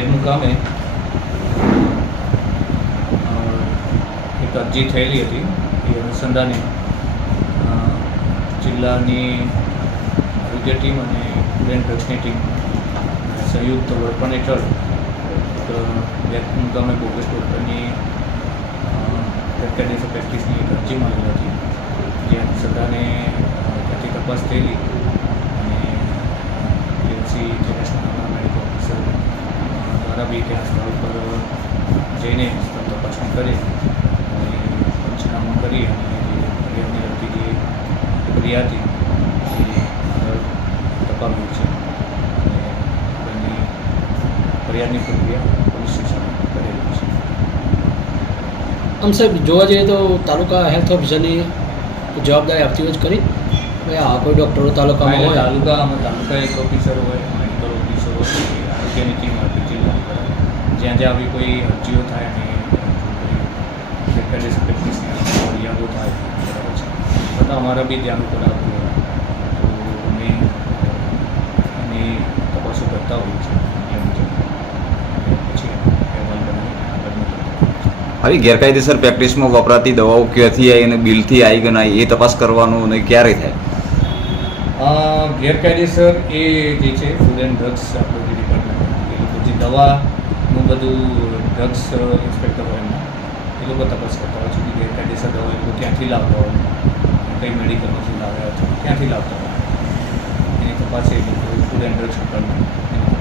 મુકામે અ, એક અરજી થયેલી હતી એ અનુસંધાને જિલ્લાની આરોગ્ય ટીમ અને બેન ડ્રગ્સની ટીમ સંયુક્ત વડપણ હેઠળ મુકામે બોગસ ડોક્ટરની પ્રેક્ટિસ પ્રેક્ટિસની એક અરજી મળેલી હતી. જે અનુસંધાને તપાસ થયેલી અને એમસી જેએસના મેડિકલ ઓફિસર અ, બી ત્યાં સ્થળ પર જઈને સ્થળ તપાસણી કરી અને પંચનામું કરી અને જે ફરિયાદને લગતી જે પ્રક્રિયા હતી એ તપાવ્યું છે. અને ફરિયાદની પ્રક્રિયા પોલીસ સ્ટેશનમાં કરેલી છે. આમ સાહેબ જોવા જઈએ તો તાલુકા હેલ્થ ઓફિસરની જવાબદારી આપતી હોય જ કરી આ કોઈ ડૉક્ટરો તાલુકામાં હોય? તાલુકામાં તાલુકા એક ઓફિસર હોય મેડિકલ ઓફિસર હોય આરોગ્યની ટીમ હોય. જ્યાં જ્યાં આવી કોઈ અરજીઓ થાય અને ફરિયાદો થાય બરાબર છે. બધા અમારા બી ધ્યાન ઉપર આવતું હોય. તો અમે અને તપાસો કરતા હોઈએ છીએ. પછી અહેવાલ બનાવી. આવી ગેરકાયદેસર પ્રેક્ટિસમાં વપરાતી દવાઓ ક્યાંથી આવી અને બિલથી આવી ગણાય નહીં એ તપાસ કરવાનું અને ક્યારે થાય? ગેરકાયદેસર એ જે છે ફૂડ એન્ડ ડ્રગ્સ આપણું જે ડિપાર્ટમેન્ટ એ લોકો જે દવાનું બધું ડ્રગ્સ ઇન્સ્પેક્ટર હોય એમના એ લોકો તપાસ કરતા હોય છે કે ગેરકાયદેસર દવા એ ક્યાંથી લાવતા હોય. કઈ મેડિકલમાંથી લાવ્યા છે ક્યાંથી લાવતા હોય. એની તપાસ એ લોકો ફૂડ એન્ડ ડ્રગ્સ ડિપાર્ટમેન્ટ